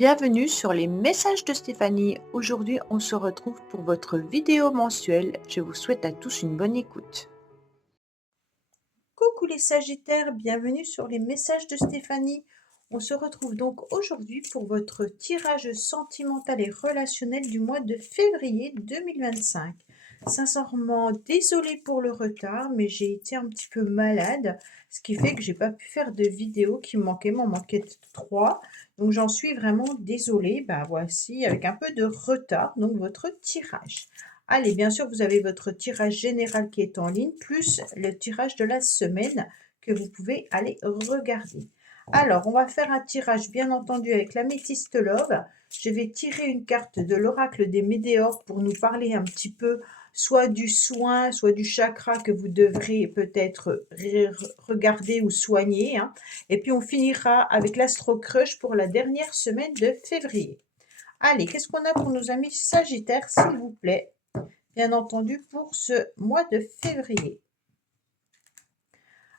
Bienvenue sur les messages de Stéphanie. Aujourd'hui, on se retrouve pour votre vidéo mensuelle. Je vous souhaite à tous une bonne écoute. Coucou les Sagittaires, bienvenue sur les messages de Stéphanie. On se retrouve donc aujourd'hui pour votre tirage sentimental et relationnel du mois de février 2025. Sincèrement, désolée pour le retard, mais j'ai été un petit peu malade, ce qui fait que j'ai pas pu faire de vidéo qui me manquait, m'en manquait 3. Donc j'en suis vraiment désolée. Bah voici avec un peu de retard donc votre tirage. Allez, bien sûr, vous avez votre tirage général qui est en ligne, plus le tirage de la semaine que vous pouvez aller regarder. Alors, on va faire un tirage, bien entendu, avec l'améthyste love. Je vais tirer une carte de l'oracle des Médéors pour nous parler un petit peu soit du soin, soit du chakra que vous devrez peut-être regarder ou soigner, hein. Et puis, on finira avec l'Astro Crush pour la dernière semaine de février. Allez, qu'est-ce qu'on a pour nos amis Sagittaires, s'il vous plaît? Bien entendu, pour ce mois de février.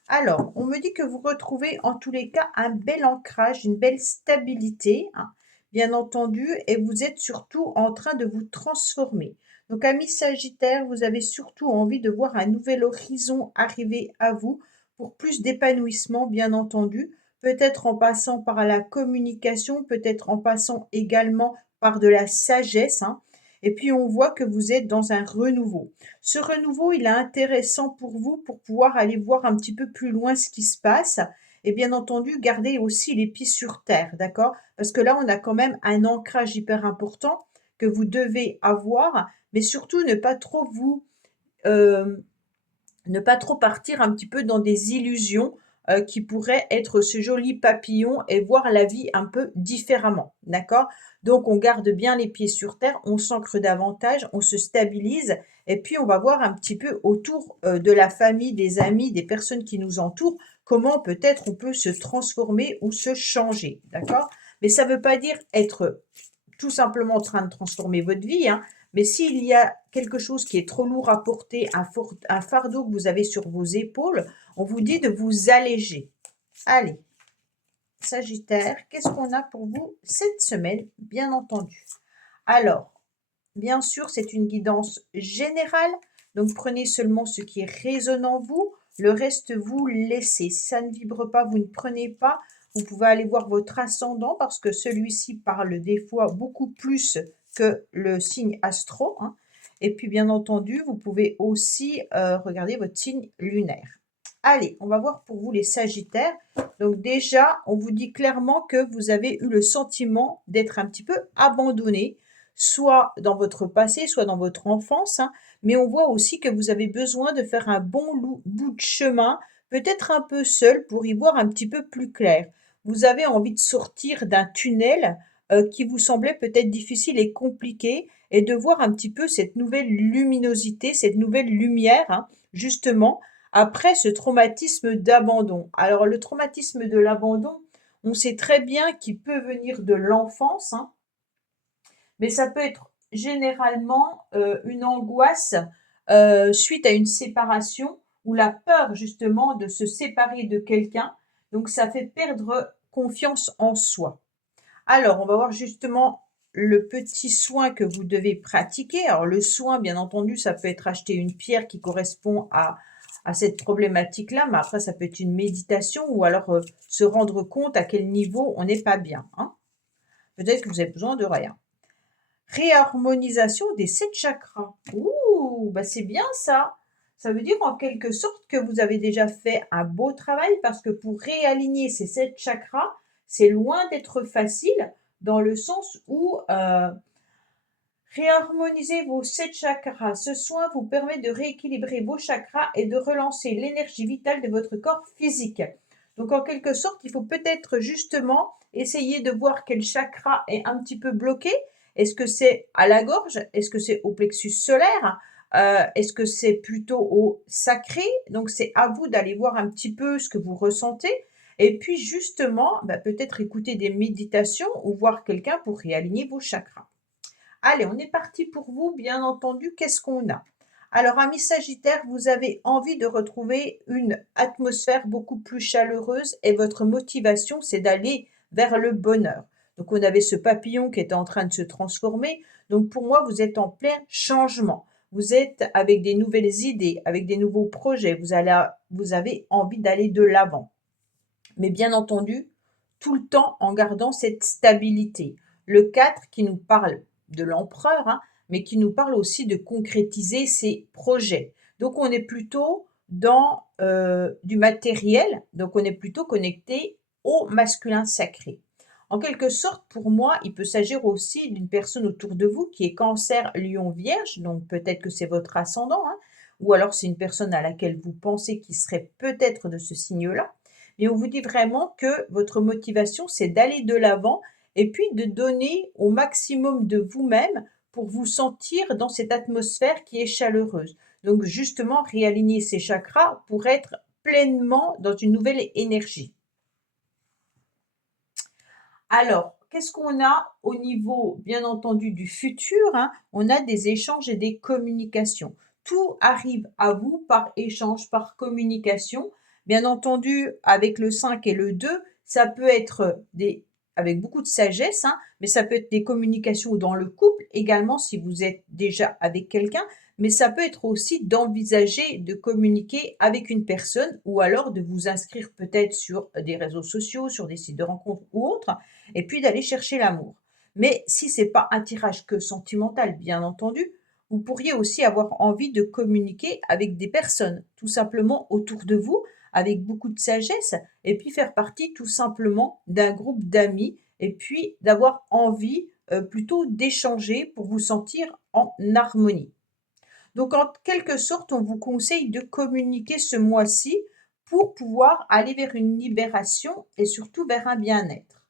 Alors, on me dit que vous retrouvez en tous les cas un bel ancrage, une belle stabilité, hein, bien entendu, et vous êtes surtout en train de vous transformer. Donc, amis Sagittaires, vous avez surtout envie de voir un nouvel horizon arriver à vous pour plus d'épanouissement, bien entendu, peut-être en passant par la communication, peut-être en passant également par de la sagesse, hein. Et puis, on voit que vous êtes dans un renouveau. Ce renouveau, il est intéressant pour vous pour pouvoir aller voir un petit peu plus loin ce qui se passe. Et bien entendu, garder aussi les pieds sur terre, d'accord? Parce que là, on a quand même un ancrage hyper important que vous devez avoir, mais surtout euh, ne pas trop partir un petit peu dans des illusions qui pourraient être ce joli papillon et voir la vie un peu différemment, d'accord? Donc on garde bien les pieds sur terre, on s'ancre davantage, on se stabilise et puis on va voir un petit peu autour de la famille, des amis, des personnes qui nous entourent, comment peut-être on peut se transformer ou se changer, d'accord? Mais ça ne veut pas dire être tout simplement en train de transformer votre vie, hein. Mais s'il y a quelque chose qui est trop lourd à porter, un fardeau que vous avez sur vos épaules, on vous dit de vous alléger. Allez, Sagittaire, qu'est-ce qu'on a pour vous cette semaine, bien entendu? Alors, bien sûr, c'est une guidance générale, donc prenez seulement ce qui résonne en vous, le reste vous laissez. Si ça ne vibre pas, vous ne prenez pas. Vous pouvez aller voir votre ascendant parce que celui-ci parle des fois beaucoup plus que le signe astro, hein. Et puis, bien entendu, vous pouvez aussi regarder votre signe lunaire. Allez, on va voir pour vous les Sagittaires. Donc déjà, on vous dit clairement que vous avez eu le sentiment d'être un petit peu abandonné, soit dans votre passé, soit dans votre enfance, hein. Mais on voit aussi que vous avez besoin de faire un bon bout de chemin, peut-être un peu seul, pour y voir un petit peu plus clair. Vous avez envie de sortir d'un tunnel qui vous semblait peut-être difficile et compliqué, et de voir un petit peu cette nouvelle luminosité, cette nouvelle lumière, hein, justement, après ce traumatisme d'abandon. Alors, le traumatisme de l'abandon, on sait très bien qu'il peut venir de l'enfance, hein, mais ça peut être généralement une angoisse suite à une séparation ou la peur justement de se séparer de quelqu'un. Donc, ça fait perdre confiance en soi. Alors, on va voir justement le petit soin que vous devez pratiquer. Alors, le soin, bien entendu, ça peut être acheter une pierre qui correspond à cette problématique-là, mais après, ça peut être une méditation ou alors se rendre compte à quel niveau on n'est pas bien, hein. Peut-être que vous avez besoin de rien. Réharmonisation des 7 chakras. Ouh, bah c'est bien ça. Ça veut dire en quelque sorte que vous avez déjà fait un beau travail parce que pour réaligner ces 7 chakras, c'est loin d'être facile dans le sens où réharmoniser vos 7 chakras. Ce soin vous permet de rééquilibrer vos chakras et de relancer l'énergie vitale de votre corps physique. Donc en quelque sorte, il faut peut-être justement essayer de voir quel chakra est un petit peu bloqué. Est-ce que c'est à la gorge? Est-ce que c'est au plexus solaire? Est-ce que c'est plutôt au sacré? Donc c'est à vous d'aller voir un petit peu ce que vous ressentez. Et puis justement, bah, peut-être écouter des méditations ou voir quelqu'un pour réaligner vos chakras. Allez, on est parti pour vous, bien entendu. Qu'est-ce qu'on a? Alors, amis Sagittaire, vous avez envie de retrouver une atmosphère beaucoup plus chaleureuse et votre motivation, c'est d'aller vers le bonheur. Donc on avait ce papillon qui était en train de se transformer. Donc pour moi, vous êtes en plein changement. Vous êtes avec des nouvelles idées, avec des nouveaux projets. Vous avez envie d'aller de l'avant. Mais bien entendu, tout le temps en gardant cette stabilité. Le 4 qui nous parle de l'empereur, hein, mais qui nous parle aussi de concrétiser ses projets. Donc on est plutôt dans du matériel, donc on est plutôt connecté au masculin sacré. En quelque sorte, pour moi, il peut s'agir aussi d'une personne autour de vous qui est Cancer, Lion, Vierge, donc peut-être que c'est votre ascendant, hein, ou alors c'est une personne à laquelle vous pensez qui serait peut-être de ce signe-là. Et on vous dit vraiment que votre motivation, c'est d'aller de l'avant et puis de donner au maximum de vous-même pour vous sentir dans cette atmosphère qui est chaleureuse. Donc justement, réaligner ces chakras pour être pleinement dans une nouvelle énergie. Alors, qu'est-ce qu'on a au niveau, bien entendu, du futur, hein? On a des échanges et des communications. Tout arrive à vous par échange, par communication. Bien entendu, avec le 5 et le 2, ça peut être avec beaucoup de sagesse, hein, mais ça peut être des communications dans le couple également si vous êtes déjà avec quelqu'un, mais ça peut être aussi d'envisager de communiquer avec une personne ou alors de vous inscrire peut-être sur des réseaux sociaux, sur des sites de rencontres ou autres, et puis d'aller chercher l'amour. Mais si c'est pas un tirage que sentimental, bien entendu, vous pourriez aussi avoir envie de communiquer avec des personnes, tout simplement autour de vous, avec beaucoup de sagesse, et puis faire partie tout simplement d'un groupe d'amis, et puis d'avoir envie plutôt d'échanger pour vous sentir en harmonie. Donc en quelque sorte, on vous conseille de communiquer ce mois-ci pour pouvoir aller vers une libération et surtout vers un bien-être.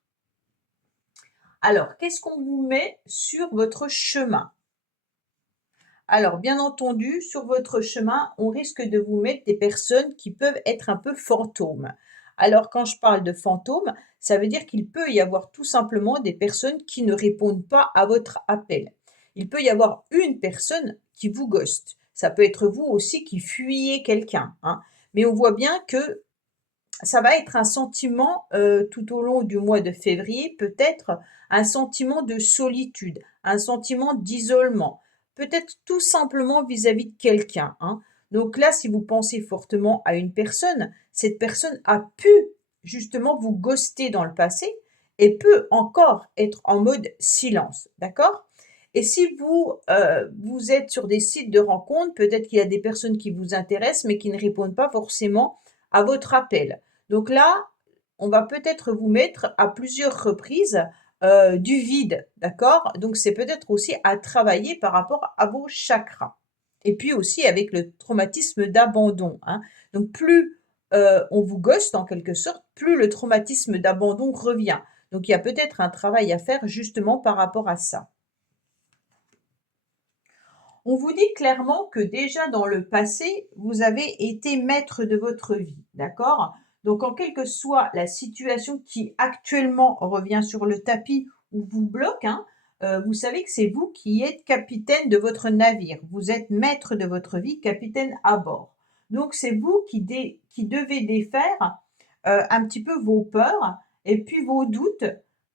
Alors, qu'est-ce qu'on vous met sur votre chemin? Alors, bien entendu, sur votre chemin, on risque de vous mettre des personnes qui peuvent être un peu fantômes. Alors, quand je parle de fantômes, ça veut dire qu'il peut y avoir tout simplement des personnes qui ne répondent pas à votre appel. Il peut y avoir une personne qui vous ghoste. Ça peut être vous aussi qui fuyez quelqu'un, hein. Mais on voit bien que ça va être un sentiment, tout au long du mois de février, peut-être un sentiment de solitude, un sentiment d'isolement, peut-être tout simplement vis-à-vis de quelqu'un, hein. Donc là, si vous pensez fortement à une personne, cette personne a pu justement vous ghoster dans le passé et peut encore être en mode silence, d'accord? Et si vous êtes sur des sites de rencontres, peut-être qu'il y a des personnes qui vous intéressent, mais qui ne répondent pas forcément à votre appel. Donc là, on va peut-être vous mettre à plusieurs reprises, du vide, d'accord? Donc c'est peut-être aussi à travailler par rapport à vos chakras et puis aussi avec le traumatisme d'abandon, hein. Donc plus, on vous ghoste en quelque sorte, plus le traumatisme d'abandon revient. Donc il y a peut-être un travail à faire justement par rapport à ça. On vous dit clairement que déjà dans le passé, vous avez été maître de votre vie, d'accord? Donc en quelque soit la situation qui actuellement revient sur le tapis ou vous bloque, hein, vous savez que c'est vous qui êtes capitaine de votre navire. Vous êtes maître de votre vie, capitaine à bord. Donc c'est vous qui devez défaire un petit peu vos peurs et puis vos doutes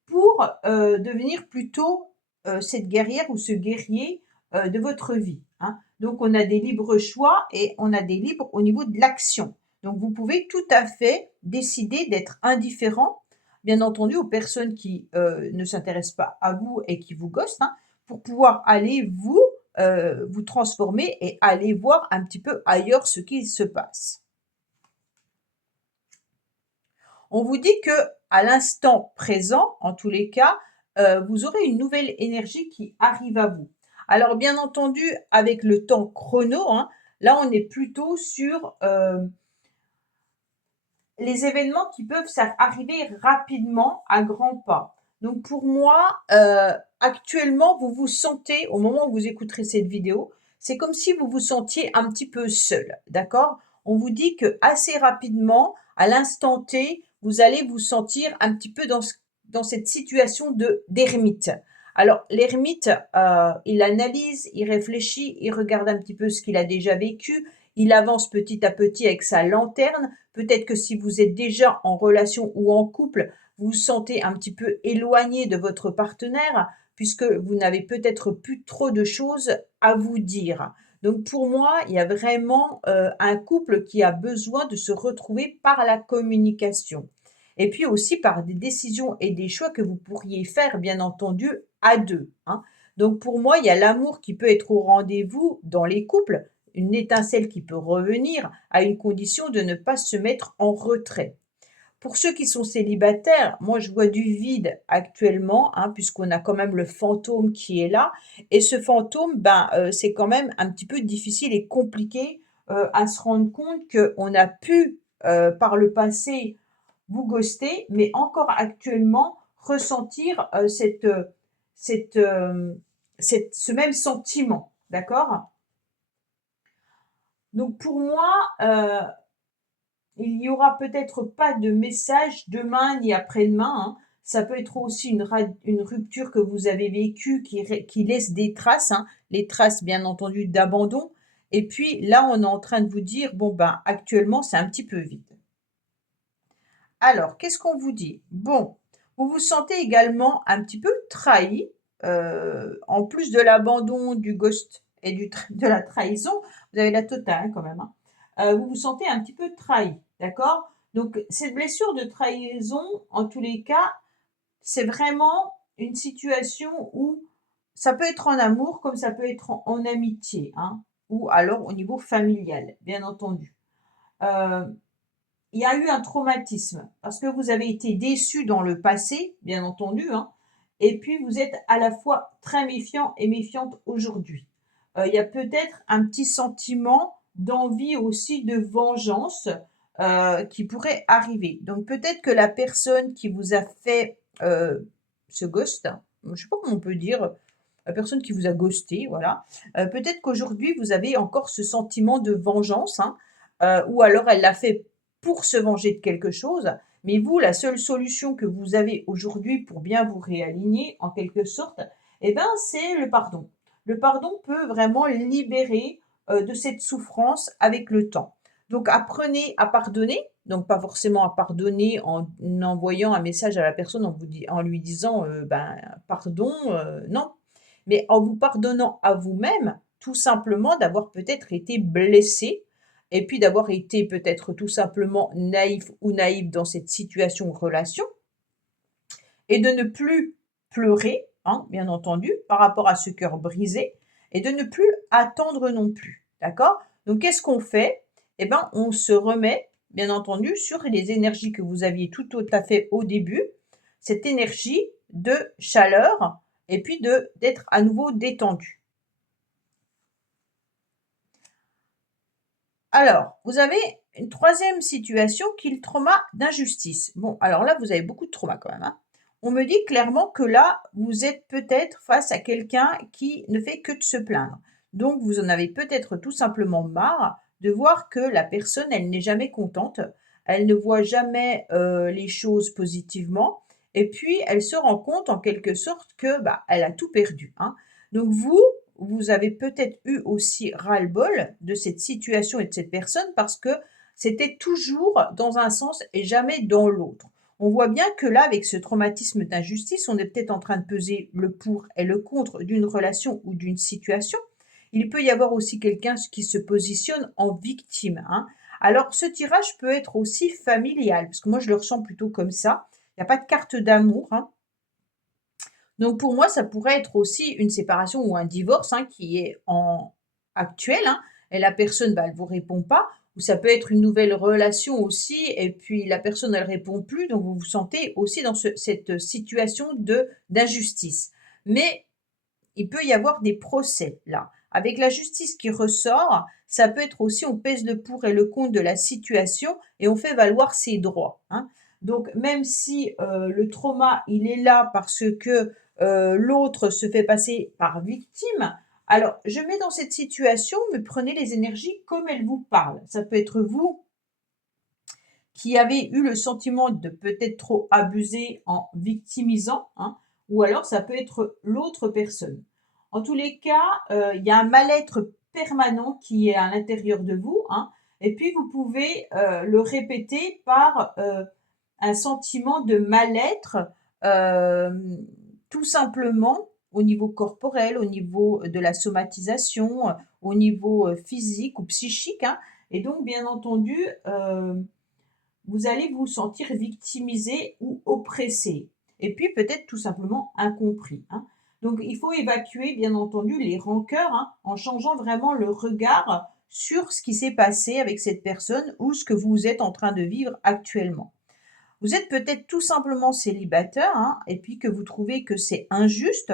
pour devenir plutôt cette guerrière ou ce guerrier de votre vie, hein. Donc on a des libres choix et on a des libres au niveau de l'action. Donc vous pouvez tout à fait décider d'être indifférent, bien entendu, aux personnes qui ne s'intéressent pas à vous et qui vous ghostent, hein, pour pouvoir aller vous transformer et aller voir un petit peu ailleurs ce qui se passe. On vous dit que à l'instant présent, en tous les cas, vous aurez une nouvelle énergie qui arrive à vous. Alors bien entendu, avec le temps chrono, hein, là on est plutôt sur, les événements qui peuvent arriver rapidement à grands pas. Donc pour moi, actuellement, vous vous sentez, au moment où vous écouterez cette vidéo, c'est comme si vous vous sentiez un petit peu seul, d'accord? On vous dit que assez rapidement, à l'instant T, vous allez vous sentir un petit peu dans cette situation d'ermite. Alors l'ermite, il analyse, il réfléchit, il regarde un petit peu ce qu'il a déjà vécu, il avance petit à petit avec sa lanterne. Peut-être que si vous êtes déjà en relation ou en couple, vous vous sentez un petit peu éloigné de votre partenaire, puisque vous n'avez peut-être plus trop de choses à vous dire. Donc pour moi, il y a vraiment, un couple qui a besoin de se retrouver par la communication et puis aussi par des décisions et des choix que vous pourriez faire, bien entendu, à 2, hein. Donc pour moi, il y a l'amour qui peut être au rendez-vous dans les couples, une étincelle qui peut revenir, à une condition de ne pas se mettre en retrait. Pour ceux qui sont célibataires, moi je vois du vide actuellement, hein, puisqu'on a quand même le fantôme qui est là et ce fantôme, ben, c'est quand même un petit peu difficile et compliqué, à se rendre compte qu'on a pu, par le passé, vous ghoster, mais encore actuellement ressentir, cette, ce même sentiment, d'accord? Donc pour moi, il y aura peut-être pas de message demain ni après-demain, hein. Ça peut être aussi une rupture que vous avez vécue qui laisse des traces, hein, les traces bien entendu d'abandon et puis là, on est en train de vous dire: «Bon, ben, actuellement, c'est un petit peu vide». Alors, qu'est-ce qu'on vous dit? Bon, vous vous sentez également un petit peu trahi, en plus de l'abandon, du ghost et de la trahison, vous avez la totale, hein, quand même, hein. Vous vous sentez un petit peu trahi, d'accord? Donc cette blessure de trahison, en tous les cas, c'est vraiment une situation où ça peut être en amour comme ça peut être en amitié, hein, ou alors au niveau familial, bien entendu. Heu il y a eu un traumatisme parce que vous avez été déçu dans le passé, bien entendu, hein, et puis vous êtes à la fois très méfiant et méfiante aujourd'hui. Il y a peut-être un petit sentiment d'envie aussi de vengeance, qui pourrait arriver. Donc peut-être que la personne qui vous a fait, ce ghost, je ne sais pas comment on peut dire, la personne qui vous a ghosté, voilà, peut-être qu'aujourd'hui vous avez encore ce sentiment de vengeance, hein, ou alors elle l'a fait pour se venger de quelque chose, mais vous, la seule solution que vous avez aujourd'hui pour bien vous réaligner, en quelque sorte, eh ben, c'est le pardon. Le pardon peut vraiment libérer, de cette souffrance avec le temps. Donc apprenez à pardonner, donc pas forcément à pardonner en envoyant un message à la personne en lui disant, ben: «Pardon», non, mais en vous pardonnant à vous-même, tout simplement d'avoir peut-être été blessé et puis d'avoir été peut-être tout simplement naïf ou naïve dans cette situation ou relation et de ne plus pleurer, hein, bien entendu, par rapport à ce cœur brisé et de ne plus attendre non plus. D'accord? Donc qu'est-ce qu'on fait? Eh ben, on se remet, bien entendu, sur les énergies que vous aviez tout à fait au début, cette énergie de chaleur et puis d'être à nouveau détendu. Alors, vous avez une troisième situation qui est le trauma d'injustice. Bon, alors là, vous avez beaucoup de trauma quand même, hein. On me dit clairement que là, vous êtes peut-être face à quelqu'un qui ne fait que de se plaindre. Donc, vous en avez peut-être tout simplement marre de voir que la personne, elle n'est jamais contente, elle ne voit jamais les choses positivement, et puis elle se rend compte en quelque sorte que bah, elle a tout perdu, hein. Donc vous avez peut-être eu aussi ras-le-bol de cette situation et de cette personne parce que c'était toujours dans un sens et jamais dans l'autre. On voit bien que là, avec ce traumatisme d'injustice, on est peut-être en train de peser le pour et le contre d'une relation ou d'une situation. Il peut y avoir aussi quelqu'un qui se positionne en victime, hein. Alors, ce tirage peut être aussi familial, parce que moi, je le ressens plutôt comme ça. Il n'y a pas de carte d'amour, hein. Donc pour moi, ça pourrait être aussi une séparation ou un divorce, hein, qui est en actuel, hein, et la personne, bah, elle vous répond pas, ou ça peut être une nouvelle relation aussi et puis la personne, elle répond plus, donc vous vous sentez aussi dans cette situation de d'injustice. Mais il peut y avoir des procès là. Avec la justice qui ressort, ça peut être aussi on pèse le pour et le contre de la situation et on fait valoir ses droits, hein. Donc même si, le trauma, il est là parce que, l'autre se fait passer par victime, alors je mets dans cette situation, mais prenez les énergies comme elles vous parlent. Ça peut être vous qui avez eu le sentiment de peut-être trop abuser en victimisant, hein, ou alors ça peut être l'autre personne. En tous les cas, il y a un mal-être permanent qui est à l'intérieur de vous, hein, et puis vous pouvez, le répéter par, un sentiment de mal-être, tout simplement au niveau corporel, au niveau de la somatisation, au niveau, physique ou psychique, hein. Et donc bien entendu, vous allez vous sentir victimisé ou oppressé et puis peut-être tout simplement incompris, hein. Donc il faut évacuer bien entendu les rancœurs, hein, en changeant vraiment le regard sur ce qui s'est passé avec cette personne ou ce que vous êtes en train de vivre actuellement. Vous êtes peut-être tout simplement célibataire, hein, et puis que vous trouvez que c'est injuste,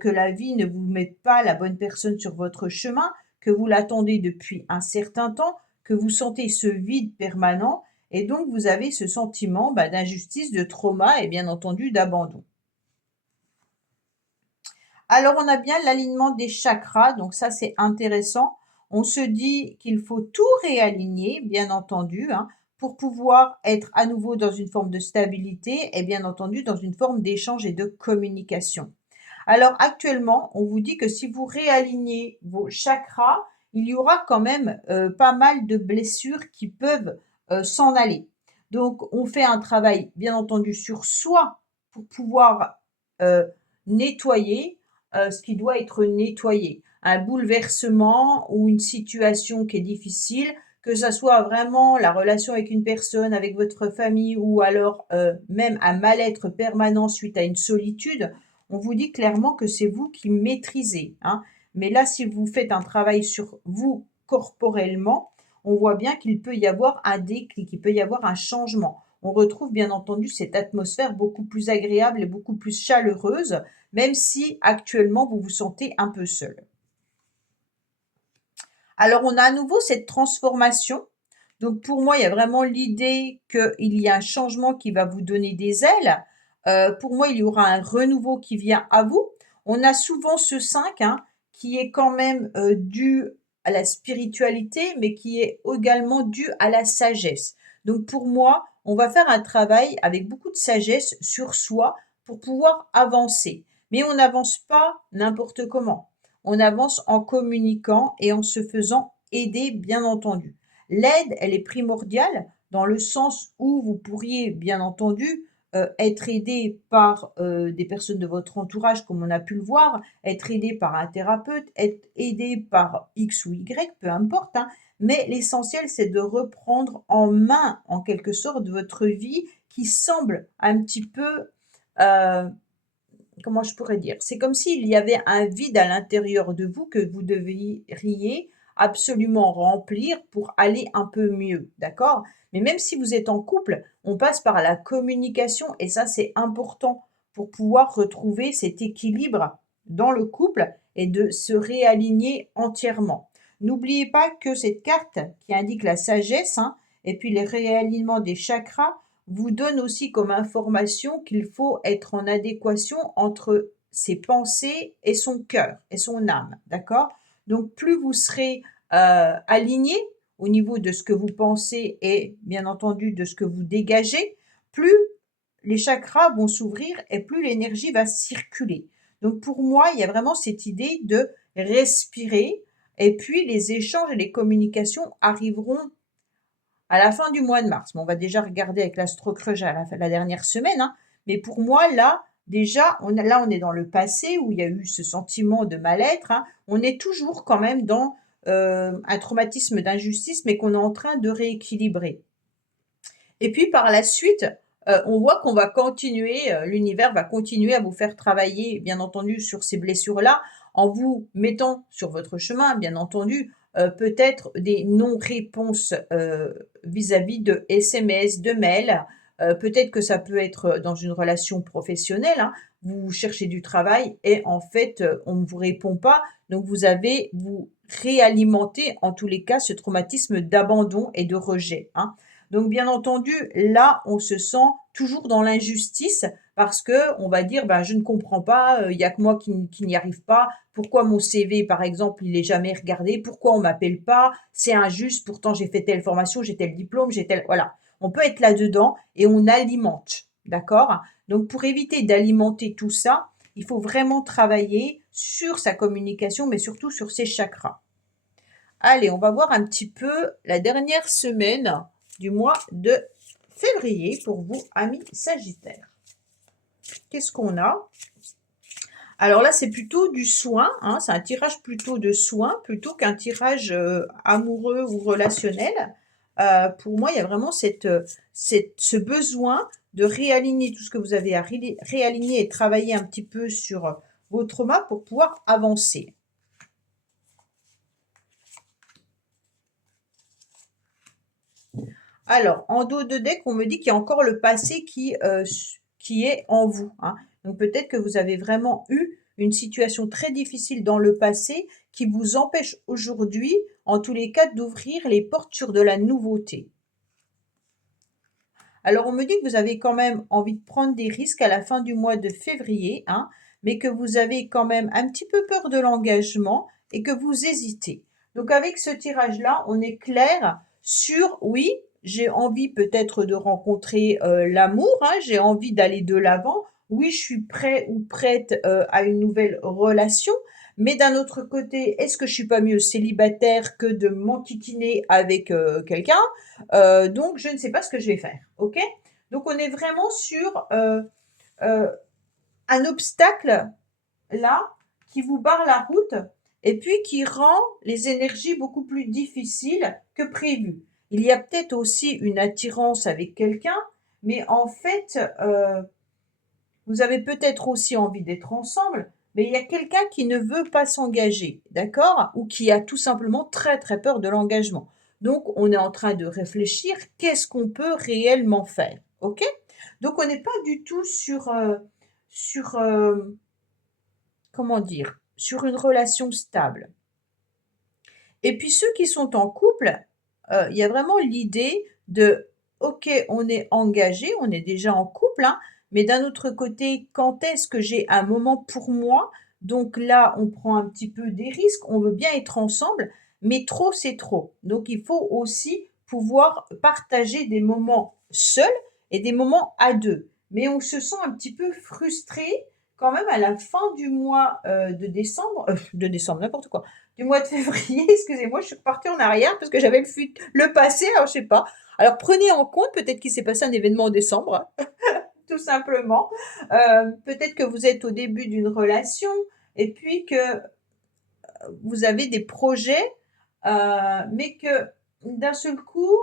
que la vie ne vous met pas la bonne personne sur votre chemin, que vous l'attendez depuis un certain temps, que vous sentez ce vide permanent et donc vous avez ce sentiment, bah, d'injustice, de trauma et bien entendu d'abandon. Alors on a bien l'alignement des chakras, donc ça c'est intéressant. On se dit qu'il faut tout réaligner, bien entendu, hein, pour pouvoir être à nouveau dans une forme de stabilité et bien entendu dans une forme d'échange et de communication. Alors actuellement, on vous dit que si vous réalignez vos chakras, il y aura quand même pas mal de blessures qui peuvent s'en aller. Donc on fait un travail bien entendu sur soi pour pouvoir euh, nettoyer ce qui doit être nettoyé. Un bouleversement ou une situation qui est difficile, que ça soit vraiment la relation avec une personne, avec votre famille ou alors même un mal-être permanent suite à une solitude, on vous dit clairement que c'est vous qui maîtrisez, hein. Mais là, si vous faites un travail sur vous corporellement, on voit bien qu'il peut y avoir un déclic, il peut y avoir un changement. On retrouve bien entendu cette atmosphère beaucoup plus agréable et beaucoup plus chaleureuse, même si actuellement vous vous sentez un peu seul. Alors on a à nouveau cette transformation. Donc pour moi, il y a vraiment l'idée qu'il y a un changement qui va vous donner des ailes. Pour moi, il y aura un renouveau qui vient à vous. On a souvent ce 5, hein, qui est quand même dû à la spiritualité, mais qui est également dû à la sagesse. Donc pour moi, on va faire un travail avec beaucoup de sagesse sur soi pour pouvoir avancer. Mais on n'avance pas n'importe comment. On avance en communiquant et en se faisant aider, bien entendu. L'aide, elle est primordiale dans le sens où vous pourriez, bien entendu, être aidé par des personnes de votre entourage, comme on a pu le voir, être aidé par un thérapeute, être aidé par X ou Y, peu importe, hein. Mais l'essentiel, c'est de reprendre en main, en quelque sorte, votre vie qui semble un petit peu comment je pourrais dire? C'est comme s'il y avait un vide à l'intérieur de vous que vous devriez absolument remplir pour aller un peu mieux, d'accord? Mais même si vous êtes en couple, on passe par la communication et ça, c'est important pour pouvoir retrouver cet équilibre dans le couple et de se réaligner entièrement. N'oubliez pas que cette carte qui indique la sagesse, hein, et puis les réalignements des chakras, vous donne aussi comme information qu'il faut être en adéquation entre ses pensées et son cœur et son âme, d'accord? Donc plus vous serez aligné au niveau de ce que vous pensez et bien entendu de ce que vous dégagez, plus les chakras vont s'ouvrir et plus l'énergie va circuler. Donc pour moi, il y a vraiment cette idée de respirer et puis les échanges et les communications arriveront à la fin du mois de mars. Mais on va déjà regarder avec l'Astro-Creuge à la dernière semaine, hein. Mais pour moi, là, déjà, on est dans le passé où il y a eu ce sentiment de mal-être, hein. On est toujours quand même dans un traumatisme d'injustice, mais qu'on est en train de rééquilibrer. Et puis par la suite, on voit qu'on va continuer, l'univers va continuer à vous faire travailler, bien entendu, sur ces blessures-là, en vous mettant sur votre chemin, bien entendu, peut-être des non-réponses, vis-à-vis de SMS, de mails. Peut-être que ça peut être dans une relation professionnelle, hein. Vous cherchez du travail et en fait, on ne vous répond pas, donc vous réalimentez en tous les cas ce traumatisme d'abandon et de rejet, hein. Donc bien entendu, là, on se sent toujours dans l'injustice parce que on va dire: «Ben, je ne comprends pas, il y a que moi qui n'y arrive pas. Pourquoi mon CV, par exemple, il est jamais regardé? Pourquoi on m'appelle pas? C'est injuste, pourtant j'ai fait telle formation, j'ai tel diplôme, j'ai tel» voilà. On peut être là-dedans et on alimente, d'accord? Donc pour éviter d'alimenter tout ça, il faut vraiment travailler sur sa communication, mais surtout sur ses chakras. Allez, on va voir un petit peu la dernière semaine du mois de février pour vous, amis Sagittaires. Qu'est-ce qu'on a? Alors là, c'est plutôt du soin, hein, c'est un tirage plutôt de soin, plutôt qu'un tirage amoureux ou relationnel. Pour moi, il y a vraiment ce besoin de réaligner tout ce que vous avez à réaligner et travailler un petit peu sur vos traumas pour pouvoir avancer. Alors, en dos de deck, on me dit qu'il y a encore le passé qui est en vous, hein. Donc peut-être que vous avez vraiment eu une situation très difficile dans le passé qui vous empêche aujourd'hui, en tous les cas, d'ouvrir les portes sur de la nouveauté. Alors on me dit que vous avez quand même envie de prendre des risques à la fin du mois de février, hein, mais que vous avez quand même un petit peu peur de l'engagement et que vous hésitez. Donc avec ce tirage-là, on est clair sur oui, j'ai envie peut-être de rencontrer l'amour, hein, j'ai envie d'aller de l'avant. Oui, je suis prêt ou prête à une nouvelle relation. Mais d'un autre côté, est-ce que je suis pas mieux célibataire que de m'enquiquiner avec quelqu'un? Donc je ne sais pas ce que je vais faire, OK? Donc on est vraiment sur euh, un obstacle là qui vous barre la route et puis qui rend les énergies beaucoup plus difficiles que prévu. Il y a peut-être aussi une attirance avec quelqu'un, mais en fait, vous avez peut-être aussi envie d'être ensemble, mais il y a quelqu'un qui ne veut pas s'engager, d'accord? Ou qui a tout simplement très très peur de l'engagement. Donc, on est en train de réfléchir, qu'est-ce qu'on peut réellement faire, ok? Donc, on n'est pas du tout sur comment dire, sur une relation stable. Et puis, ceux qui sont en couple, il y a vraiment l'idée de, ok, on est engagé, on est déjà en couple, hein, mais d'un autre côté, quand est-ce que j'ai un moment pour moi? Donc là, on prend un petit peu des risques, on veut bien être ensemble, mais trop, c'est trop. Donc il faut aussi pouvoir partager des moments seuls et des moments à deux. Mais on se sent un petit peu frustré quand même à la fin du mois de décembre, n'importe quoi, du mois de février, excusez-moi, je suis repartie en arrière parce que j'avais le passé, alors je sais pas. Alors prenez en compte, peut-être qu'il s'est passé un événement en décembre, tout simplement. Peut-être que vous êtes au début d'une relation et puis que vous avez des projets, mais que d'un seul coup,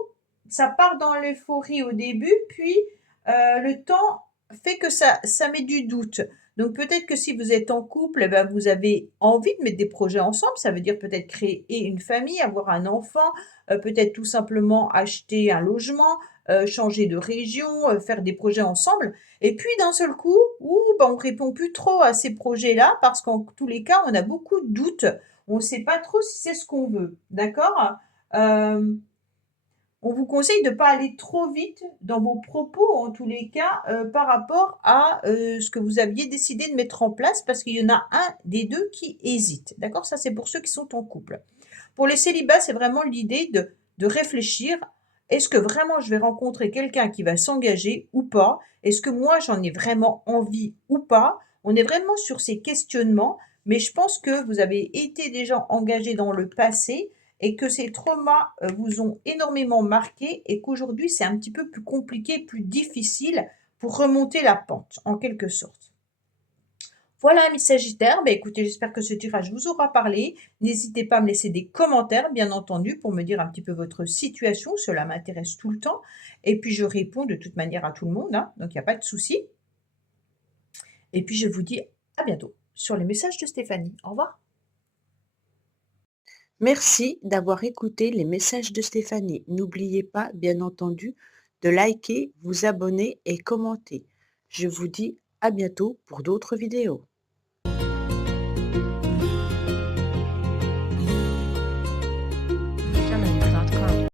ça part dans l'euphorie au début, puis le temps fait que ça met du doute. Donc peut-être que si vous êtes en couple, eh ben, vous avez envie de mettre des projets ensemble. Ça veut dire peut-être créer une famille, avoir un enfant, peut-être tout simplement acheter un logement, changer de région, faire des projets ensemble. Et puis d'un seul coup, ben, on répond plus trop à ces projets-là parce qu'en tous les cas, on a beaucoup de doutes. On ne sait pas trop si c'est ce qu'on veut, d'accord? Euh, on vous conseille de ne pas aller trop vite dans vos propos, en tous les cas, par rapport à ce que vous aviez décidé de mettre en place, parce qu'il y en a un des deux qui hésite, d'accord? Ça, c'est pour ceux qui sont en couple. Pour les célibats, c'est vraiment l'idée de réfléchir. Est-ce que vraiment je vais rencontrer quelqu'un qui va s'engager ou pas? Est-ce que moi j'en ai vraiment envie ou pas? On est vraiment sur ces questionnements, mais je pense que vous avez été déjà engagé dans le passé et que ces traumas vous ont énormément marqué et qu'aujourd'hui c'est un petit peu plus compliqué, plus difficile pour remonter la pente en quelque sorte. Voilà, amis Sagittaires, bah, écoutez, j'espère que ce tirage vous aura parlé. N'hésitez pas à me laisser des commentaires, bien entendu, pour me dire un petit peu votre situation. Cela m'intéresse tout le temps. Et puis, je réponds de toute manière à tout le monde, hein, donc il n'y a pas de souci. Et puis, je vous dis à bientôt sur les messages de Stéphanie. Au revoir. Merci d'avoir écouté les messages de Stéphanie. N'oubliez pas, bien entendu, de liker, vous abonner et commenter. Je vous dis à bientôt pour d'autres vidéos.